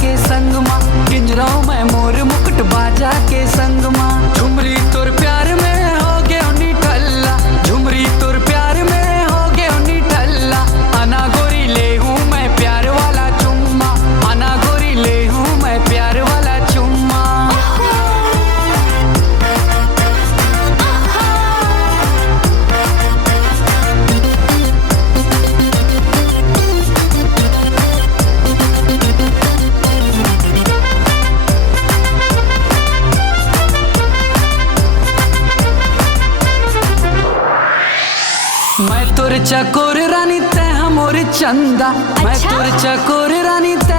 के संग माँ, गिंजराओ मैं मोर मुकुट बाजा के संग माँ। झुमरी तोर प्यार में हो गयो नी ठल्ला, झुमरी तोर प्यार में हो गयो नी ठल्ला। आना गोरी ले हूँ मैं प्यार वाला चुम्मा, आना गोरी ले हूँ मैं प्यार वाला चुम्मा। मैं तोर चकोर रानी तै हमोर चंदा, मैं अच्छा? तोर चकोर रानी तै